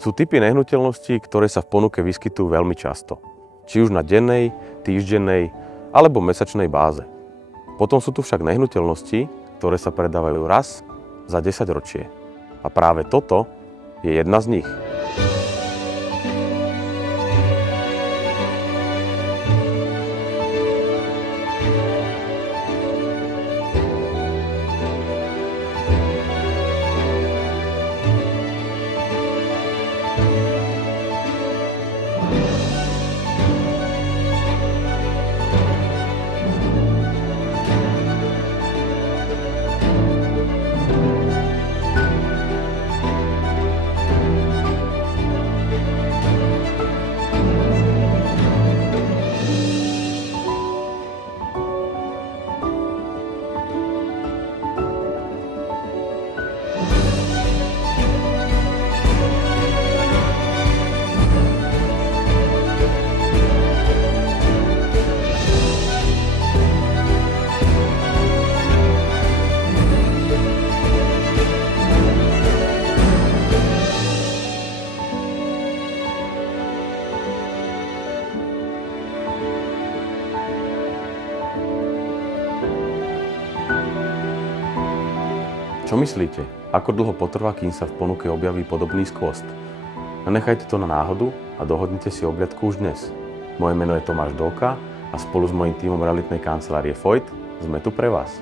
Sú typy nehnuteľností, ktoré sa v ponuke vyskytujú veľmi často. Či už na dennej, týždennej alebo mesačnej báze. Potom sú tu však nehnuteľnosti, ktoré sa predávajú raz za 10 ročie. A práve toto je jedna z nich. Čo myslíte? Ako dlho potrvá, kým sa v ponuke objaví podobný skvost? Nenechajte to na náhodu a dohodnite si objednávku už dnes. Moje meno je Tomáš Dolka a spolu s mojím tímom realitnej kancelárie Voigt sme tu pre vás.